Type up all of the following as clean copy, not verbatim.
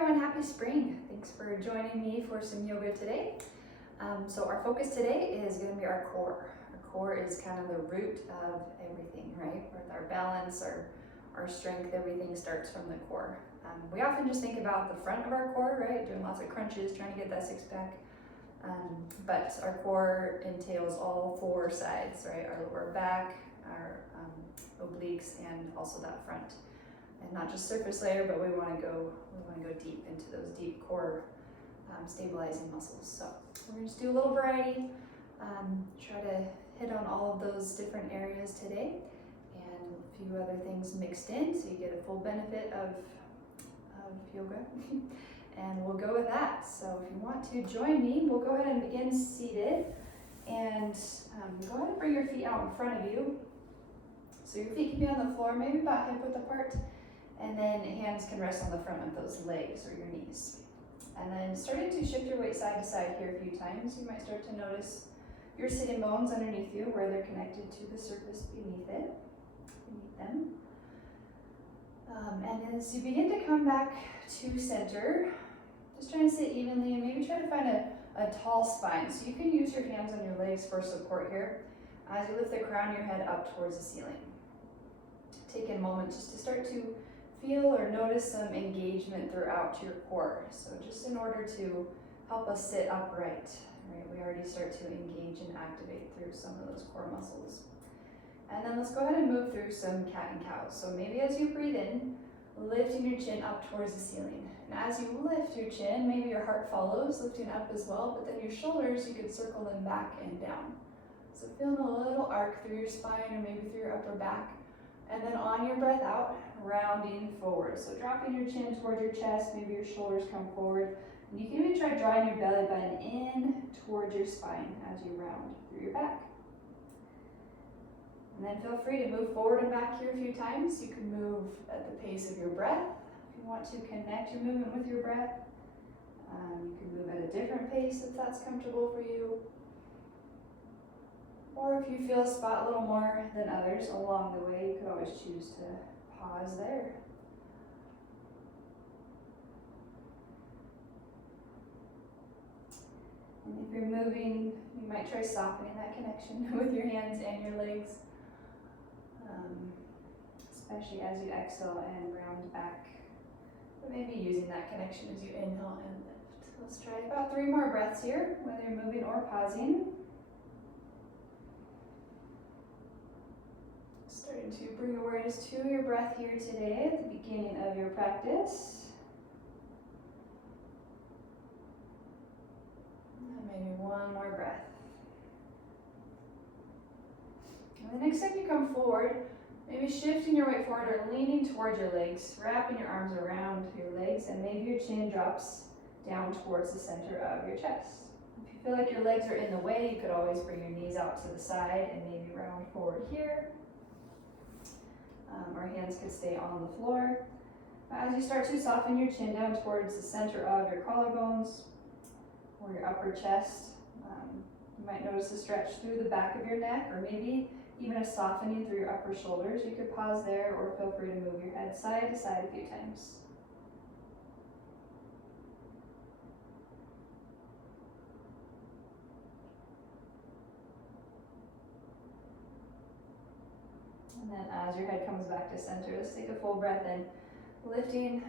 everyone, happy spring. Thanks for joining me for some yoga today. So our focus today is going to be our core. Our core is kind of the root of everything, right? With our balance, our strength, everything starts from the core. We often just think about the front of our core, right? Doing lots of crunches, trying to get that six pack. But our core entails all four sides, right? Our lower back, our obliques, and also that front. And not just surface layer, but we want to go deep into those deep core stabilizing muscles. So we're going to just do a little variety, try to hit on all of those different areas today, and a few other things mixed in, so you get a full benefit of yoga. And we'll go with that. So if you want to join me, we'll go ahead and begin seated, and go ahead and bring your feet out in front of you. So your feet can be on the floor, maybe about hip width apart. And then hands can rest on the front of those legs or your knees. And then starting to shift your weight side to side here a few times, you might start to notice your sitting bones underneath you, where they're connected to the surface beneath them. And as you begin to come back to center, just try and sit evenly and maybe try to find a tall spine. So you can use your hands on your legs for support here as you lift the crown of your head up towards the ceiling. Take a moment just to start to feel or notice some engagement throughout your core. So just in order to help us sit upright, right? We already start to engage and activate through some of those core muscles. And then let's go ahead and move through some cat and cows. So maybe as you breathe in, lifting your chin up towards the ceiling. And as you lift your chin, maybe your heart follows, lifting up as well, but then your shoulders, you could circle them back and down. So feeling a little arc through your spine or maybe through your upper back. And then on your breath out, rounding forward. So dropping your chin towards your chest, maybe your shoulders come forward. And you can even try drawing your belly button in towards your spine as you round through your back. And then feel free to move forward and back here a few times. You can move at the pace of your breath. If you want to connect your movement with your breath, you can move at a different pace if that's comfortable for you. Or if you feel a spot a little more than others along the way, you could always choose to pause there. And if you're moving, you might try softening that connection with your hands and your legs, especially as you exhale and round back. But maybe using that connection as you inhale and lift. Let's try about 3 more breaths here, whether you're moving or pausing. Starting to bring awareness to your breath here today at the beginning of your practice. And maybe 1 more breath. And the next time you come forward, maybe shifting your weight forward or leaning towards your legs, wrapping your arms around your legs, and maybe your chin drops down towards the center of your chest. If you feel like your legs are in the way, you could always bring your knees out to the side and maybe round forward here. Or hands could stay on the floor. As you start to soften your chin down towards the center of your collarbones or your upper chest, you might notice a stretch through the back of your neck, or maybe even a softening through your upper shoulders. You could pause there or feel free to move your head side to side a few times. And then as your head comes back to center, let's take a full breath in, lifting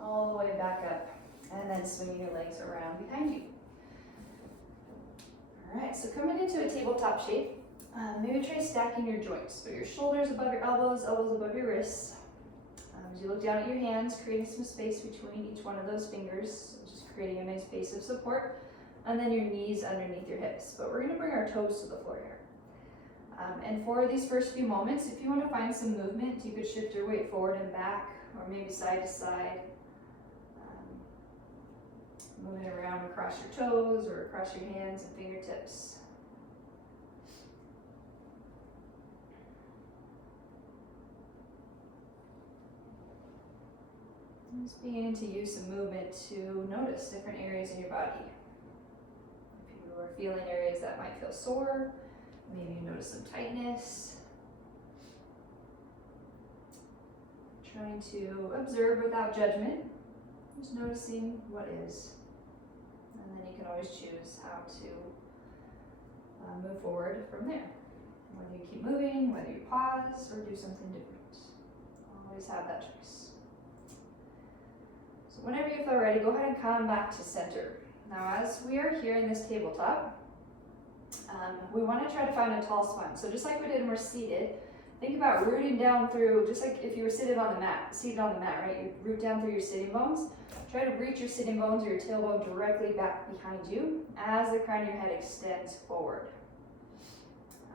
all the way back up, and then swinging your legs around behind you. All right, so coming into a tabletop shape, maybe try stacking your joints. So your shoulders above your elbows, elbows above your wrists. As you look down at your hands, creating some space between each one of those fingers, just creating a nice base of support, and then your knees underneath your hips. But we're gonna bring our toes to the floor here. And for these first few moments, if you want to find some movement, you could shift your weight forward and back, or maybe side to side, moving around across your toes or across your hands and fingertips. Just beginning to use some movement to notice different areas in your body. If you are feeling areas that might feel sore, maybe you notice some tightness. Trying to observe without judgment. Just noticing what is. And then you can always choose how to move forward from there. Whether you keep moving, whether you pause, or do something different. Always have that choice. So whenever you feel ready, go ahead and come back to center. Now as we are here in this tabletop, we want to try to find a tall spine. So just like we did when we're seated, think about rooting down through, just like if you were seated on the mat, right? You root down through your sitting bones. Try to reach your sitting bones or your tailbone directly back behind you as the crown of your head extends forward.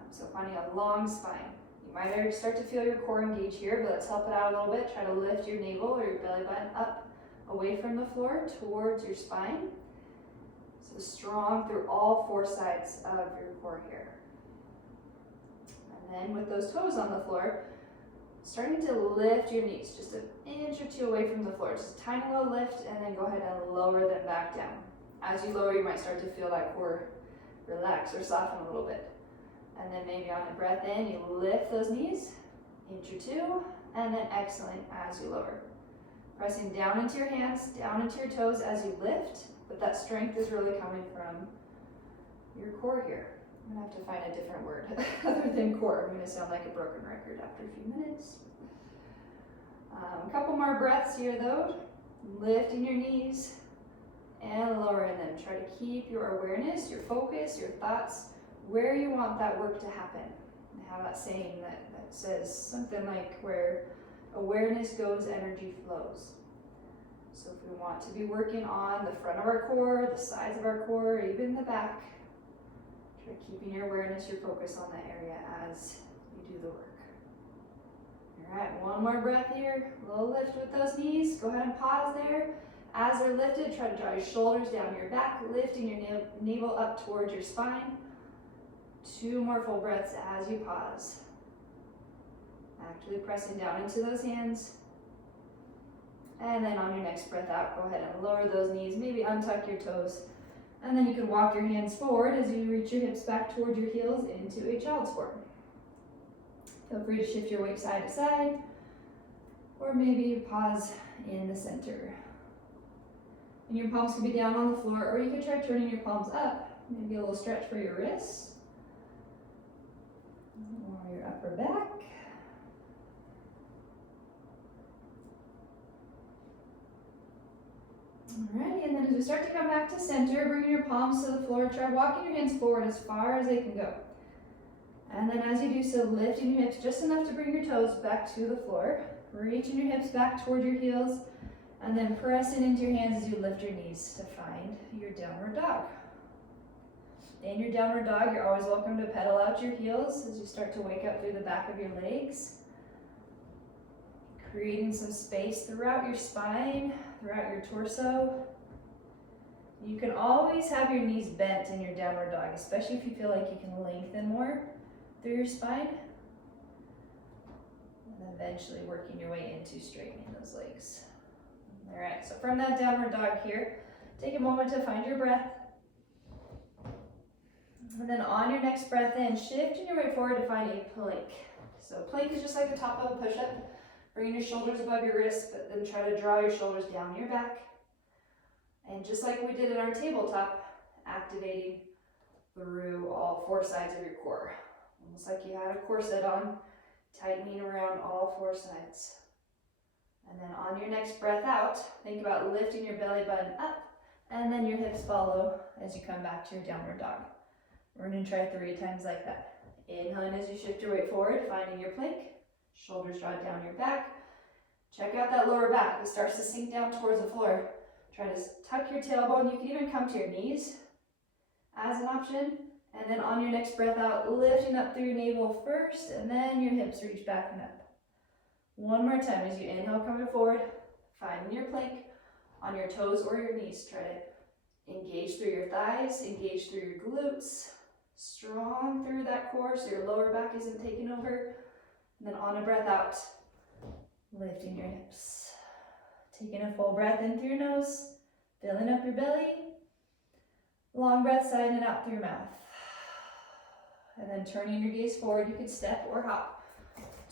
So finding a long spine. You might already start to feel your core engage here, but let's help it out a little bit. Try to lift your navel or your belly button up away from the floor towards your spine. So strong through all four sides of your core here. And then with those toes on the floor, starting to lift your knees just an inch or two away from the floor. Just a tiny little lift and then go ahead and lower them back down. As you lower, you might start to feel that core relax or soften a little bit. And then maybe on a breath in, you lift those knees, inch or two, and then exhaling as you lower. Pressing down into your hands, down into your toes as you lift, but that strength is really coming from your core here. I'm gonna have to find a different word other than core. I'm gonna sound like a broken record after a few minutes. A couple more breaths here though. Lifting your knees and lowering them. Try to keep your awareness, your focus, your thoughts where you want that work to happen. I have that saying that says something like where awareness goes, energy flows. So if we want to be working on the front of our core, the sides of our core, even the back, try keeping your awareness, your focus on that area as you do the work. All right, one more breath here. A little lift with those knees. Go ahead and pause there. As they're lifted, try to draw your shoulders down your back, lifting your navel up towards your spine. 2 more full breaths as you pause. Actually pressing down into those hands. And then on your next breath out, go ahead and lower those knees, maybe untuck your toes. And then you can walk your hands forward as you reach your hips back toward your heels into a child's pose. Feel free to shift your weight side to side, or maybe pause in the center. And your palms can be down on the floor, or you could try turning your palms up. Maybe a little stretch for your wrists, or your upper back. Alright, and then as we start to come back to center, bringing your palms to the floor, try walking your hands forward as far as they can go. And then as you do so, lifting your hips just enough to bring your toes back to the floor, reaching your hips back toward your heels, and then pressing into your hands as you lift your knees to find your downward dog. In your downward dog, you're always welcome to pedal out your heels as you start to wake up through the back of your legs, creating some space throughout your spine, throughout your torso. You can always have your knees bent in your downward dog, especially if you feel like you can lengthen more through your spine. And eventually working your way into straightening those legs. All right, so from that downward dog here, take a moment to find your breath. And then on your next breath in, shifting your weight forward to find a plank. So plank is just like the top of a push-up. Bringing your shoulders above your wrists, but then try to draw your shoulders down your back. And just like we did in our tabletop, activating through all 4 sides of your core. Almost like you had a corset on, tightening around all 4 sides. And then on your next breath out, think about lifting your belly button up, and then your hips follow as you come back to your downward dog. We're going to try 3 times like that. Inhaling as you shift your weight forward, finding your plank. Shoulders draw down your back. Check out that lower back. It starts to sink down towards the floor. Try to tuck your tailbone. You can even come to your knees as an option. And then on your next breath out, lifting up through your navel first, and then your hips reach back and up. One more time as you inhale, coming forward, finding your plank on your toes or your knees. Try to engage through your thighs, engage through your glutes, strong through that core so your lower back isn't taking over. And then on a breath out, lifting your hips. Taking a full breath in through your nose, filling up your belly. Long breath side and out through your mouth. And then turning your gaze forward, you could step or hop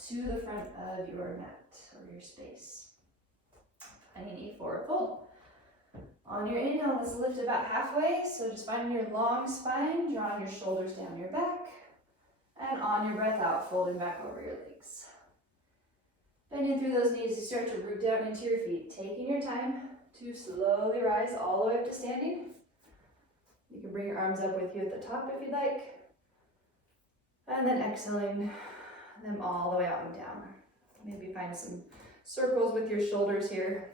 to the front of your mat or your space. Finding a forward fold. On your inhale, let's lift about halfway. So just finding your long spine, drawing your shoulders down your back. And on your breath out, folding back over your legs. Bending through those knees, you start to root down into your feet, taking your time to slowly rise all the way up to standing. You can bring your arms up with you at the top if you'd like. And then exhaling them all the way out and down. Maybe find some circles with your shoulders here.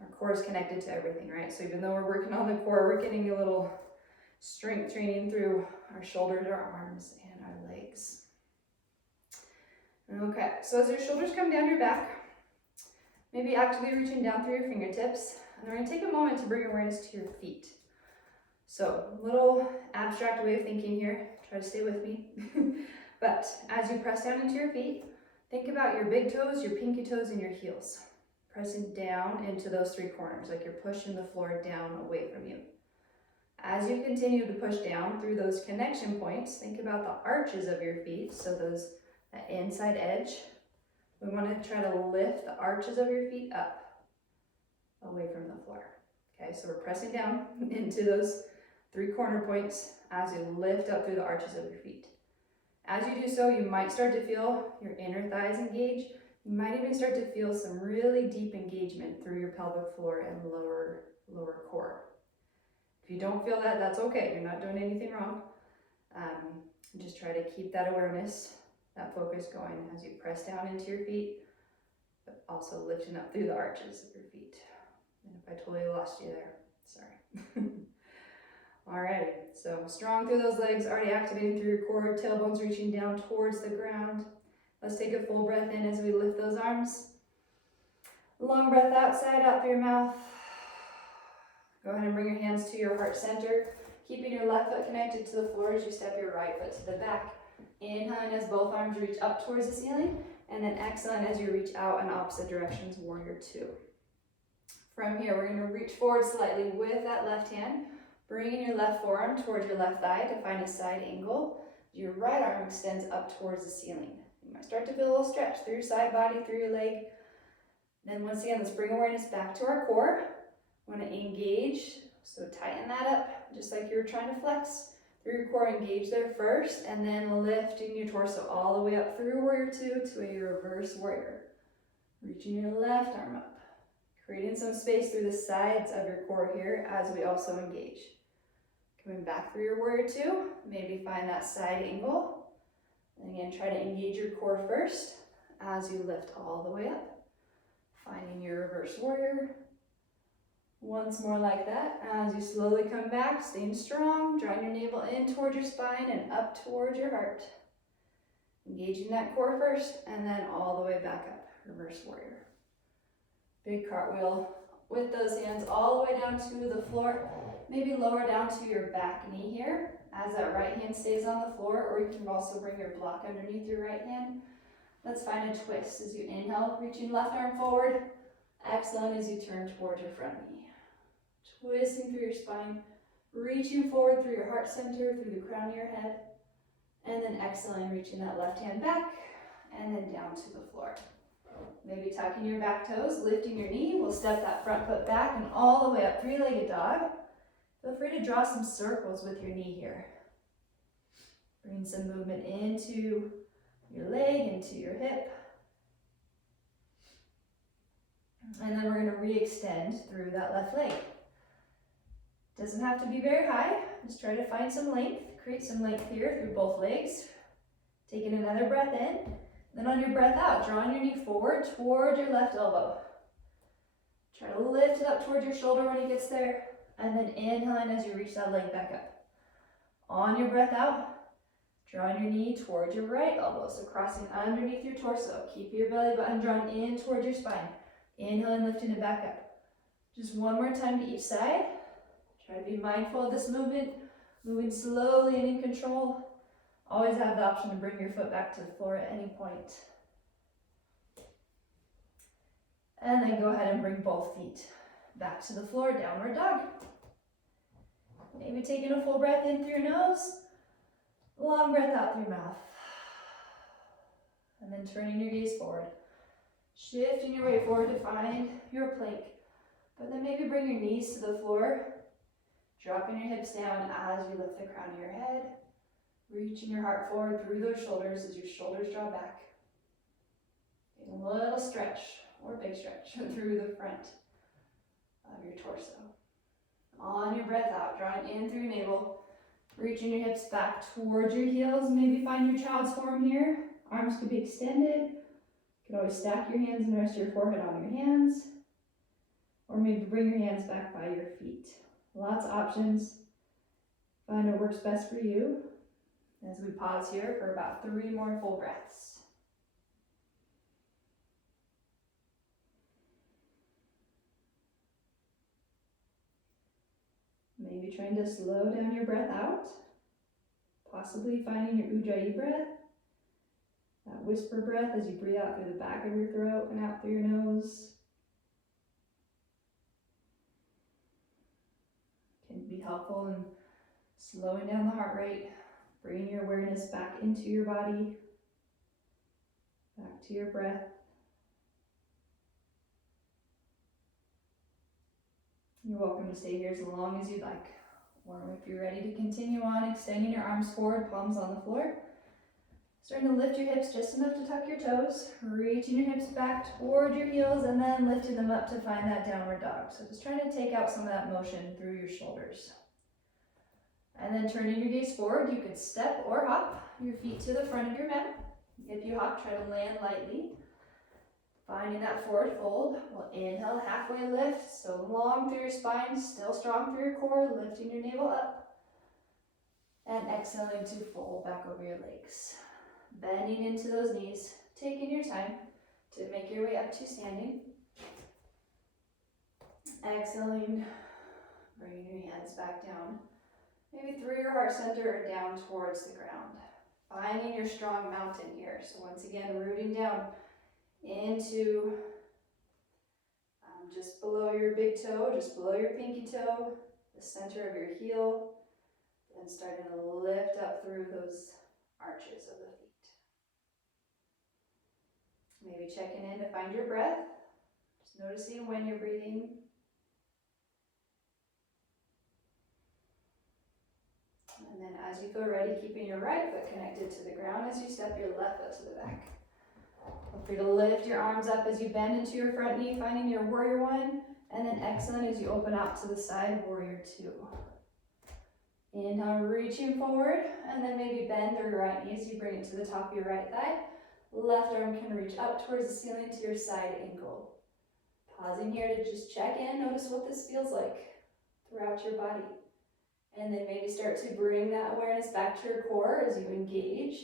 Our core is connected to everything, right? So even though we're working on the core, we're getting a little strength training through our shoulders, our arms, and our legs. Okay, so as your shoulders come down your back, maybe actively reaching down through your fingertips, and we're going to take a moment to bring awareness to your feet. So, a little abstract way of thinking here, try to stay with me. But as you press down into your feet, think about your big toes, your pinky toes, and your heels. Pressing down into those three corners, like you're pushing the floor down away from you. As you continue to push down through those connection points, think about the arches of your feet, so that inside edge. We want to try to lift the arches of your feet up, away from the floor. Okay, so we're pressing down into those three corner points as you lift up through the arches of your feet. As you do so, you might start to feel your inner thighs engage. You might even start to feel some really deep engagement through your pelvic floor and lower core. If you don't feel that, that's okay. You're not doing anything wrong. Just try to keep that awareness, that focus going as you press down into your feet, but also lifting up through the arches of your feet. And if I totally lost you there, sorry. Alrighty, so strong through those legs, already activating through your core, tailbones reaching down towards the ground. Let's take a full breath in as we lift those arms. Long breath outside, out through your mouth. Go ahead and bring your hands to your heart center, keeping your left foot connected to the floor as you step your right foot to the back. Inhaling as both arms reach up towards the ceiling, and then exhaling as you reach out in opposite directions, warrior two. From here, we're going to reach forward slightly with that left hand, bringing your left forearm towards your left thigh to find a side angle. Your right arm extends up towards the ceiling. You might start to feel a little stretch through your side body, through your leg. Then once again, let's bring awareness back to our core. Want to engage, so tighten that up, just like you were trying to flex. Through your core, engage there first, and then lifting your torso all the way up through warrior two to a reverse warrior. Reaching your left arm up. Creating some space through the sides of your core here as we also engage. Coming back through your warrior two, maybe find that side angle. And again, try to engage your core first as you lift all the way up. Finding your reverse warrior. Once more like that, as you slowly come back, staying strong, drawing your navel in towards your spine and up towards your heart. Engaging that core first, and then all the way back up, reverse warrior. Big cartwheel with those hands all the way down to the floor, maybe lower down to your back knee here, as that right hand stays on the floor, or you can also bring your block underneath your right hand. Let's find a twist as you inhale, reaching left arm forward, exhaling as you turn towards your front knee. Twisting through your spine, reaching forward through your heart center, through the crown of your head, and then exhaling, reaching that left hand back, and then down to the floor. Maybe tucking your back toes, lifting your knee. We'll step that front foot back and all the way up, three-legged dog. Feel free to draw some circles with your knee here. Bring some movement into your leg, into your hip. And then we're going to re-extend through that left leg. Doesn't have to be very high. Just try to find some length. Create some length here through both legs. Taking another breath in. Then on your breath out, drawing your knee forward towards your left elbow. Try to lift it up towards your shoulder when it gets there. And then inhaling as you reach that leg back up. On your breath out, drawing your knee towards your right elbow. So crossing underneath your torso. Keep your belly button drawn in towards your spine. Inhaling, lifting it back up. Just one more time to each side. Try to be mindful of this movement, moving slowly and in control. Always have the option to bring your foot back to the floor at any point. And then go ahead and bring both feet back to the floor, downward dog. Maybe taking a full breath in through your nose, long breath out through your mouth. And then turning your gaze forward. Shifting your weight forward to find your plank. But then maybe bring your knees to the floor, dropping your hips down as you lift the crown of your head, reaching your heart forward through those shoulders as your shoulders draw back. Take a little stretch, or big stretch, through the front of your torso. On your breath out, drawing in through your navel, reaching your hips back towards your heels. Maybe find your child's form here. Arms could be extended. You could always stack your hands and rest your forehead on your hands. Or maybe bring your hands back by your feet. Lots of options. Find what works best for you. As we pause here for about 3 more full breaths. Maybe trying to slow down your breath out. Possibly finding your Ujjayi breath. That whisper breath as you breathe out through the back of your throat and out through your nose. Can be helpful in slowing down the heart rate, bringing your awareness back into your body, back to your breath. You're welcome to stay here as long as you'd like. Or if you're ready to continue on, extending your arms forward, palms on the floor. Starting to lift your hips just enough to tuck your toes, reaching your hips back toward your heels, and then lifting them up to find that downward dog. So just trying to take out some of that motion through your shoulders. And then turning your gaze forward, you could step or hop your feet to the front of your mat. If you hop, try to land lightly. Finding that forward fold. We'll inhale, halfway lift, so long through your spine, still strong through your core, lifting your navel up. And exhaling to fold back over your legs. Bending into those knees, taking your time to make your way up to standing. Exhaling, bringing your hands back down. Maybe through your heart center or down towards the ground. Finding your strong mountain here. So once again, rooting down into just below your big toe, just below your pinky toe, the center of your heel, and starting to lift up through those arches of the feet. Maybe checking in to find your breath, just noticing when you're breathing. And then as you feel ready, keeping your right foot connected to the ground as you step your left foot to the back. Feel free to lift your arms up as you bend into your front knee, finding your warrior one, and then exhaling as you open out to the side, warrior two. Inhale, reaching forward, and then maybe bend through your right knee as you bring it to the top of your right thigh. Left arm can reach up towards the ceiling to your side ankle. Pausing here to just check in, notice what this feels like throughout your body. And then maybe start to bring that awareness back to your core as you engage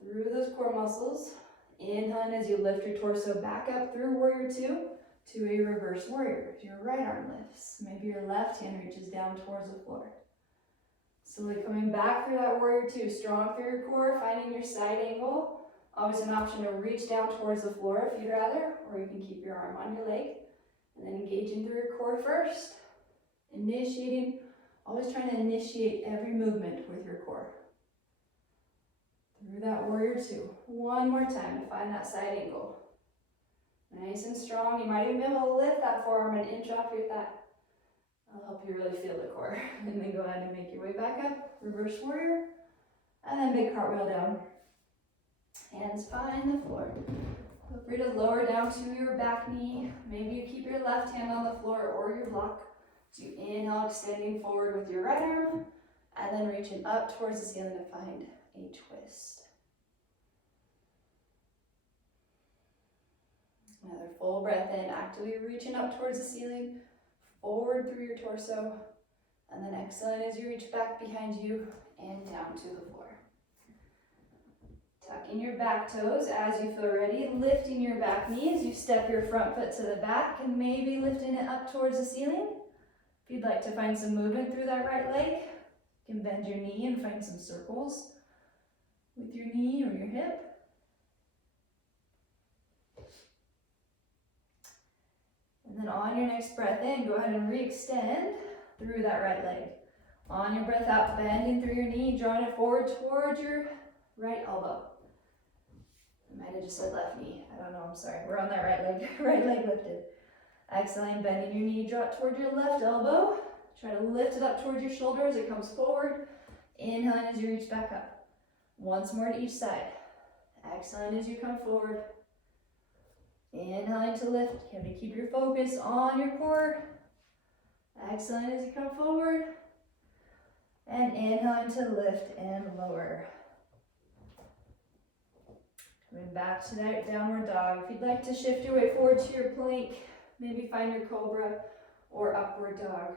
through those core muscles. Inhale as you lift your torso back up through warrior two to a reverse warrior. If your right arm lifts, maybe your left hand reaches down towards the floor. Slowly coming back through that warrior two, strong through your core, finding your side angle. Always an option to reach down towards the floor if you'd rather, or you can keep your arm on your leg. And then engaging through your core first. Initiating, always trying to initiate every movement with your core. Through that warrior two. One more time to find that side angle. Nice and strong. You might even be able to lift that forearm an inch off your thigh. That'll help you really feel the core. And then go ahead and make your way back up. Reverse warrior. And then big cartwheel down. Hands find the floor. Feel free to lower down to your back knee. Maybe you keep your left hand on the floor or your block. So you inhale, extending forward with your right arm, and then reaching up towards the ceiling to find a twist. Another full breath in, actively reaching up towards the ceiling, forward through your torso, and then exhaling as you reach back behind you and down to the floor. Tucking your back toes as you feel ready, lifting your back knee as you step your front foot to the back and maybe lifting it up towards the ceiling. If you'd like to find some movement through that right leg, you can bend your knee and find some circles with your knee or your hip. And then on your next breath in, go ahead and re-extend through that right leg. On your breath out, bending through your knee, drawing it forward towards your right elbow. I might have just said left knee. I don't know, I'm sorry. We're on that right leg lifted. Exhaling, bending your knee, drop toward your left elbow. Try to lift it up towards your shoulder as it comes forward. Inhaling as you reach back up. Once more to each side. Exhaling as you come forward. Inhaling to lift. You have to keep your focus on your core. Exhaling as you come forward. And inhaling to lift and lower. Coming back to that downward dog. If you'd like to shift your way forward to your plank, maybe find your cobra or upward dog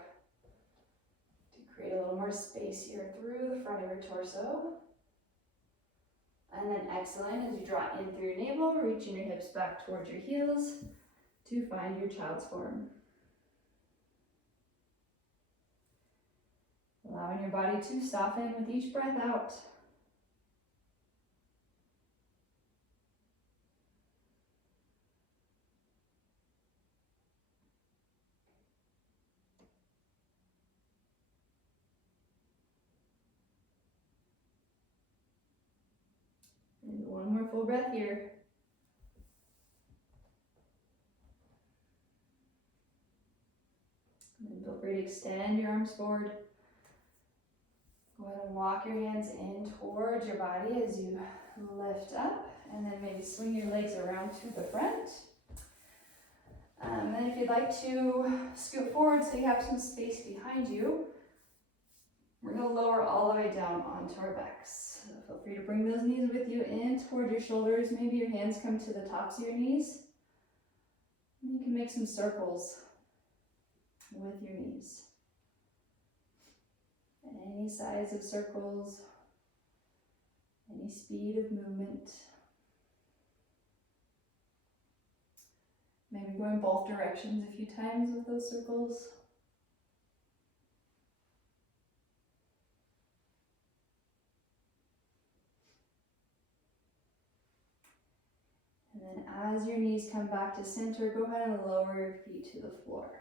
to create a little more space here through the front of your torso. And then exhaling as you draw in through your navel, reaching your hips back towards your heels to find your child's form. Allowing your body to soften with each breath out. And one more full breath here. And feel free to extend your arms forward. Go ahead and walk your hands in towards your body as you lift up, and then maybe swing your legs around to the front. And if you'd like to scoot forward so you have some space behind you, we're going to lower all the way down onto our backs. So feel free to bring those knees with you in toward your shoulders. Maybe your hands come to the tops of your knees. And you can make some circles with your knees. Any size of circles, any speed of movement. Maybe go in both directions a few times with those circles. And then as your knees come back to center, go ahead and lower your feet to the floor.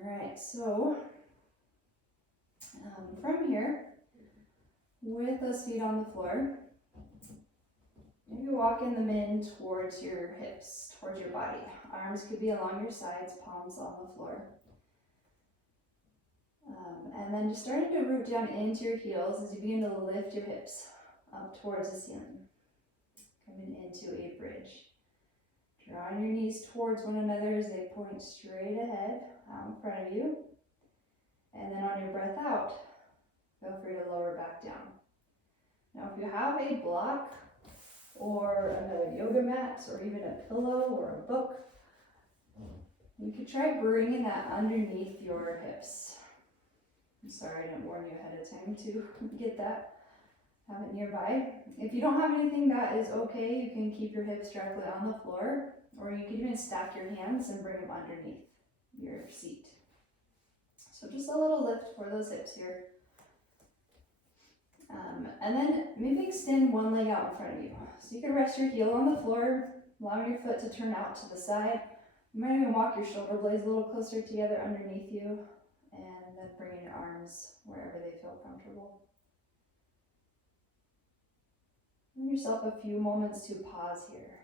All right, so from here, with those feet on the floor, maybe walking them in towards your hips, towards your body. Arms could be along your sides, palms on the floor. And then just starting to root down into your heels as you begin to lift your hips up towards the ceiling. Coming into a bridge. Drawing your knees towards one another as they point straight ahead, out in front of you. And then on your breath out, feel free to lower back down. Now if you have a block or another yoga mat or even a pillow or a book, you could try bringing that underneath your hips. I'm sorry I didn't warn you ahead of time to get that. Have it nearby. If you don't have anything, that is okay. You can keep your hips directly on the floor, or you can even stack your hands and bring them underneath your seat. So just a little lift for those hips here. And then maybe extend one leg out in front of you. So you can rest your heel on the floor, allowing your foot to turn out to the side. You might even walk your shoulder blades a little closer together underneath you, and then bring in your arms wherever they feel comfortable. Give yourself a few moments to pause here.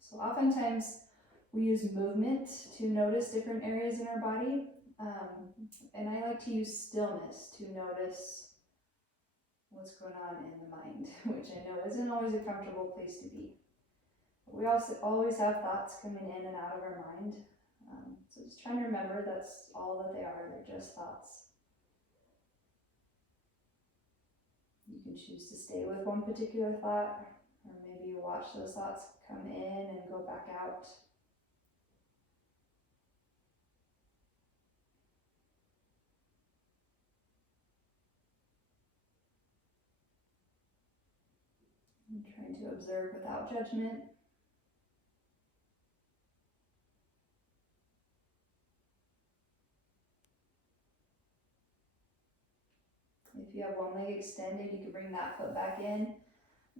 So oftentimes we use movement to notice different areas in our body, and I like to use stillness to notice what's going on in the mind, which I know isn't always a comfortable place to be. But we also always have thoughts coming in and out of our mind, so just trying to remember that's all that they are, they're just thoughts. You can choose to stay with one particular thought, or maybe you watch those thoughts come in and go back out. I'm trying to observe without judgment. If you have one leg extended, you can bring that foot back in.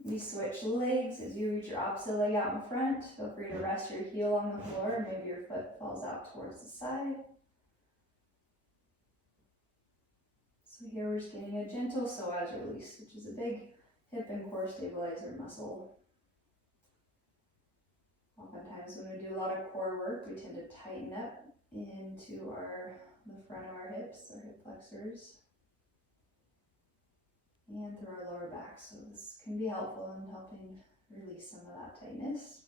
We switch legs as you reach your opposite leg out in front. Feel free to rest your heel on the floor, or maybe your foot falls out towards the side. So here we're just getting a gentle psoas release, which is a big hip and core stabilizer muscle. times when we do a lot of core work, we tend to tighten up into the front of our hips, our hip flexors, and through our lower back. So this can be helpful in helping release some of that tightness.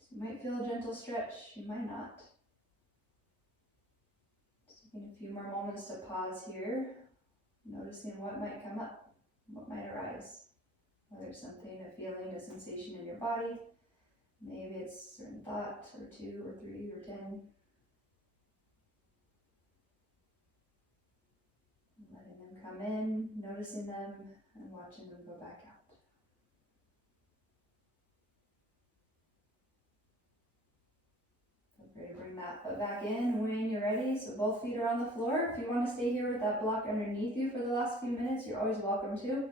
So you might feel a gentle stretch, you might not. Just taking a few more moments to pause here, noticing what might come up, what might arise. Whether it's something, a feeling, a sensation in your body, maybe it's a certain thought, or 2 or 3 or 10. Letting them come in, noticing them, and watching them go back out. Feel free to bring that foot back in when you're ready. So both feet are on the floor. If you want to stay here with that block underneath you for the last few minutes, you're always welcome to.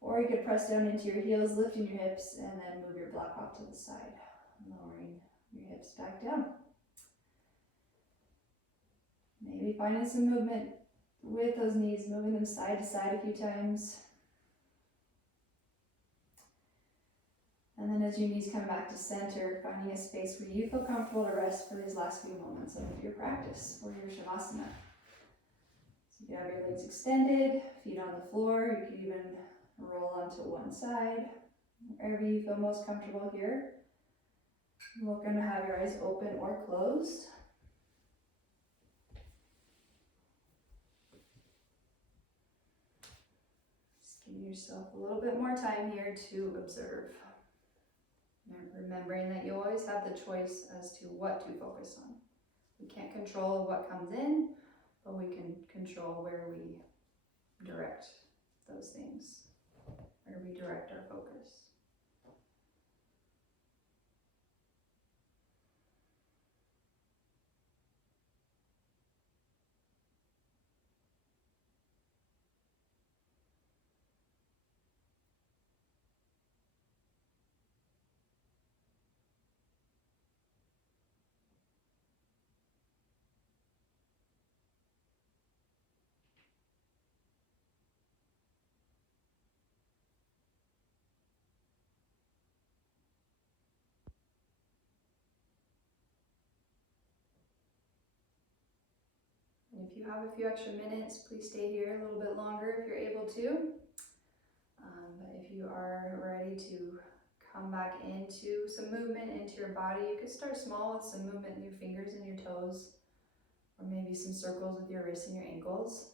Or you could press down into your heels, lifting your hips, and then move your block off to the side, lowering your hips back down. Maybe finding some movement with those knees, moving them side to side a few times. And then as your knees come back to center, finding a space where you feel comfortable to rest for these last few moments of your practice or your Shavasana. So you have your legs extended, feet on the floor. You could even roll onto one side, wherever you feel most comfortable here. You're welcome to have your eyes open or closed. Just give yourself a little bit more time here to observe. Remembering that you always have the choice as to what to focus on. We can't control what comes in, but we can control where we direct those things, where we direct our focus. And if you have a few extra minutes, please stay here a little bit longer if you're able to. But if you are ready to come back into some movement into your body, you could start small with some movement in your fingers and your toes, or maybe some circles with your wrists and your ankles.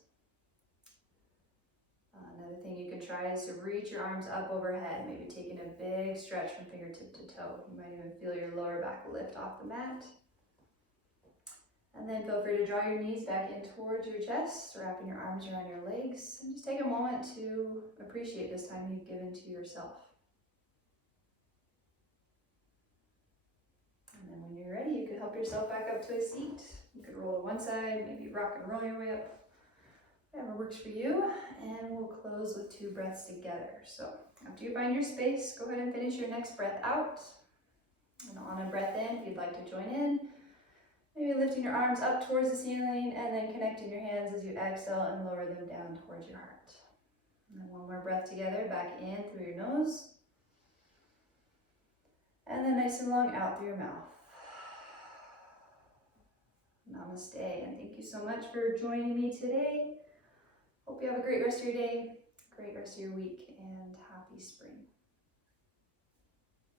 Another thing you could try is to reach your arms up overhead, maybe taking a big stretch from fingertip to toe. You might even feel your lower back lift off the mat. And then feel free to draw your knees back in towards your chest, wrapping your arms around your legs. And just take a moment to appreciate this time you've given to yourself. And then when you're ready, you could help yourself back up to a seat. You could roll to one side, maybe rock and roll your way up, whatever works for you. And we'll close with 2 breaths together. So after you find your space, go ahead and finish your next breath out. And on a breath in, if you'd like to join in, maybe lifting your arms up towards the ceiling and then connecting your hands as you exhale and lower them down towards your heart. And then one more breath together, back in through your nose. And then nice and long out through your mouth. Namaste, and thank you so much for joining me today. Hope you have a great rest of your day, great rest of your week, and happy spring.